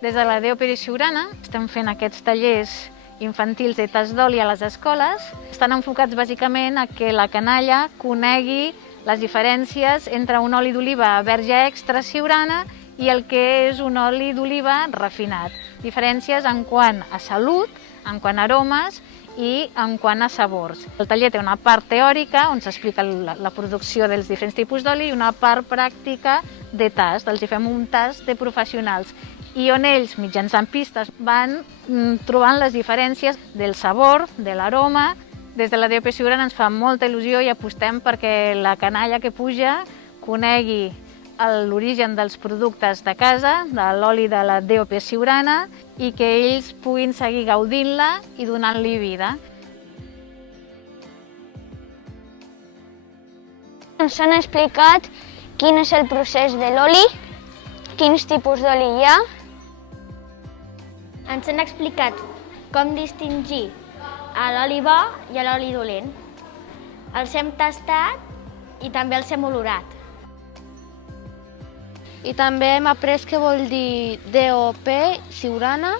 Des de la DOP de Siurana estem fent aquests tallers infantils de tast d'oli a les escoles. Estan enfocats bàsicament a que la canalla conegui les diferències entre un oli d'oliva verge extra Siurana i el que és un oli d'oliva refinat. Diferències en quant a salut, en quant a aromes i en quant a sabors. El taller té una part teòrica on s'explica la producció dels diferents tipus d'oli i una part pràctica de tast. Els fem un tast de professionals i on ells, mitjançant pistes, van trobant les diferències del sabor, de l'aroma. Des de la DOP Siurana ens fa molta il·lusió i apostem perquè la canalla que puja conegui l'origen dels productes de casa, de l'oli de la DOP Siurana, i que ells puguin seguir gaudint-la i donant-li vida. Ens han explicat quin és el procés de l'oli, quins tipus d'oli hi ha. Ens han explicat com distingir l'oli bo i l'oli dolent. Els hem tastat i també els hem olorat. I també hem après què vol dir DOP Siurana